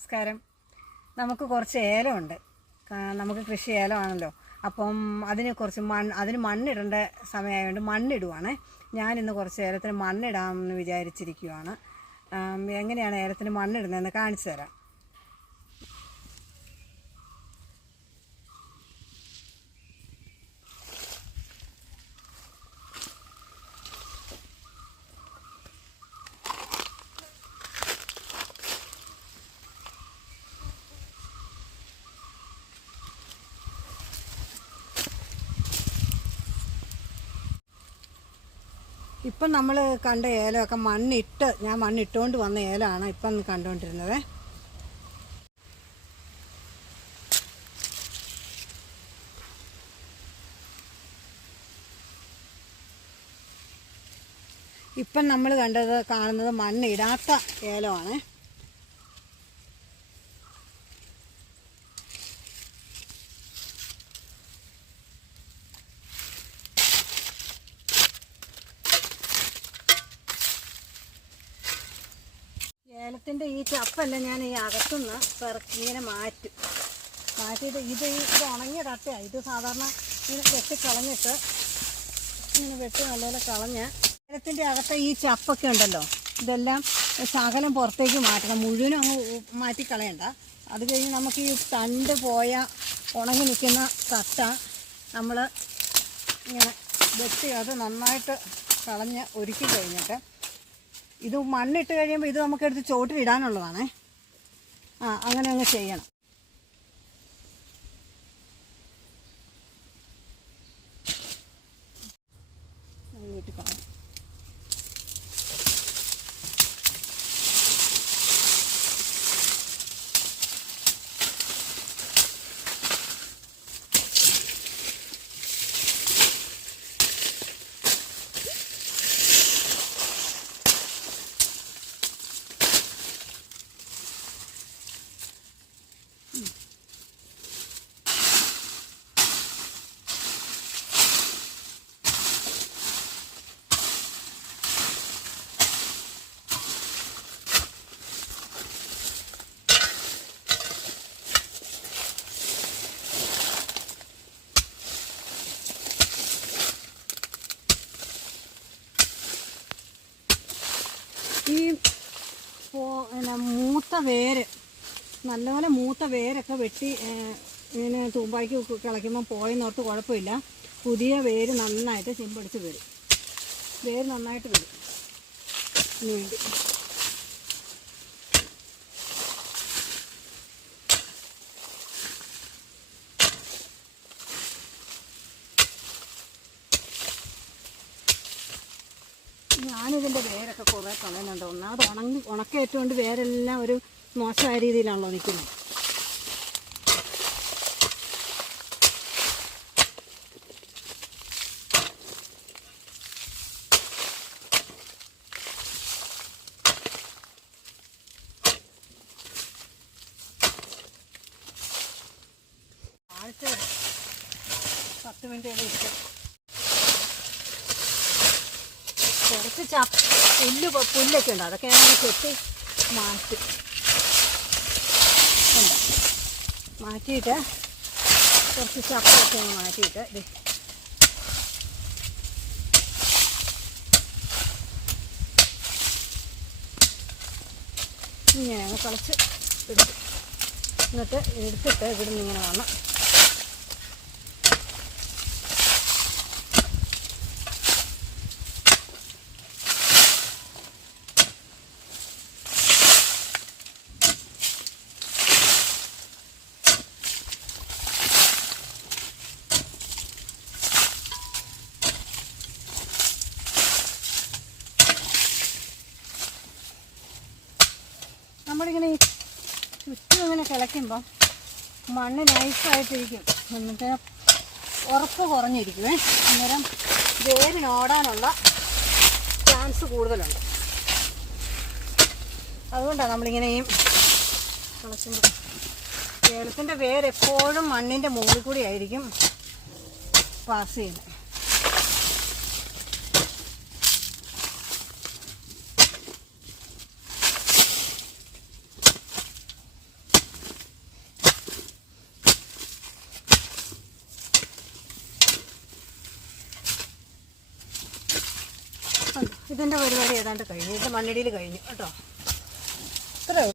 നമസ്കാരം. നമുക്ക് കുറച്ച് ഏലമുണ്ട്. നമുക്ക് കൃഷി ഏലമാണല്ലോ. അപ്പം അതിന് കുറച്ച് മണ്ണിടേണ്ട സമയമായതുകൊണ്ട് മണ്ണിടുവാണ്. ഞാനിന്ന് കുറച്ച് ഏലത്തിന് മണ്ണിടാമെന്ന് വിചാരിച്ചിരിക്കുകയാണ്. എങ്ങനെയാണ് ഏലത്തിന് മണ്ണിടുന്നതെന്ന് കാണിച്ചു തരാം. ഇപ്പം നമ്മൾ കണ്ട ഏലമൊക്കെ ഞാൻ മണ്ണിട്ടുകൊണ്ട് വന്ന ഏലമാണ് ഇപ്പം കണ്ടുകൊണ്ടിരുന്നത്. ഇപ്പം നമ്മൾ കാണുന്നത് മണ്ണിടാത്ത ഏലമാണ്. ഏലത്തിൻ്റെ ഈ ചപ്പെല്ലാം ഞാൻ ഈ അകത്തുനിന്ന് ഇങ്ങനെ മാറ്റിയിട്ട് ഇത് ഉണങ്ങിയ കട്ടയാണ്. ഇത് സാധാരണ ഇങ്ങനെ വെട്ടിക്കളഞ്ഞിട്ട് ഇങ്ങനെ നല്ലപോലെ കളഞ്ഞ് ഏലത്തിൻ്റെ അകത്തെ ഈ ചപ്പൊക്കെ ഉണ്ടല്ലോ, ഇതെല്ലാം ശകലം പുറത്തേക്ക് മാറ്റണം. മുഴുവനും അങ്ങ് മാറ്റിക്കളയണ്ട. അത് കഴിഞ്ഞ് നമുക്ക് ഈ തണ്ട് പോയ ഉണങ്ങി നിൽക്കുന്ന കട്ട നമ്മൾ ഇങ്ങനെ അത് നന്നായിട്ട് കളഞ്ഞ് ഒരുക്കി കഴിഞ്ഞിട്ട് ഇത് മണ്ണിട്ട് കഴിയുമ്പോൾ ഇത് നമുക്കെടുത്ത് ചോട്ടിലിടാനുള്ളതാണേ. അങ്ങനെ അങ്ങ് ചെയ്യണം. വീട്ടിൽ കളയാം. ഈ നല്ലപോലെ മൂത്ത വേരൊക്കെ വെട്ടി ഇങ്ങനെ തൂമ്പാക്കി കിളയ്ക്കുമ്പോൾ പോയെന്നോർത്ത് കുഴപ്പമില്ല. പുതിയ വേര് നന്നായിട്ട് ചിമ്പടിച്ച് വരും. വേര് നന്നായിട്ട് വരും. അതിന് വേണ്ടി ഞാനിതിൻ്റെ വേരൊക്കെ കുറേ കളയുന്നുണ്ട്. ഒന്നാമത് ഉണക്കേറ്റുകൊണ്ട് വേരെല്ലാം ഒരു മോശമായ രീതിയിലാണല്ലോ നിൽക്കുന്നത്. ആഴ്ച 10 മിനിറ്റ് ഇരിക്കും. കുറച്ച് പുല്ലൊക്കെ ഉണ്ട്, അതൊക്കെ ഞാൻ ചെത്തി മാറ്റിയിട്ട് കുറച്ച് ചപ്പൊക്കെ മാറ്റിയിട്ട് ഇങ്ങനെ അങ്ങ് കളച്ച് എടുക്കും. എന്നിട്ട് എടുത്തിട്ട് ഇവിടുന്ന് ഇങ്ങനെ വന്ന് നമ്മളിങ്ങനെ ചുറ്റും ഇങ്ങനെ കിളയ്ക്കുമ്പം മണ്ണ് നൈസായിട്ടിരിക്കും. എന്നിട്ട് ഉറപ്പ് കുറഞ്ഞിരിക്കുമേ. അന്നേരം വേരിനോടാനുള്ള ചാൻസ് കൂടുതലുണ്ട്. അതുകൊണ്ടാണ് നമ്മളിങ്ങനെ ഈ കിളയ്ക്കുമ്പോൾ ഏലത്തിൻ്റെ വേരെപ്പോഴും മണ്ണിൻ്റെ മുകളിൽ കൂടി ആയിരിക്കും പാസ് ചെയ്യുന്നത്. ഇതിൻ്റെ പരിപാടി ഏതാണ്ട് കഴിഞ്ഞു. ഇതിൻ്റെ മണ്ണിടിയിൽ കഴിഞ്ഞു കേട്ടോ.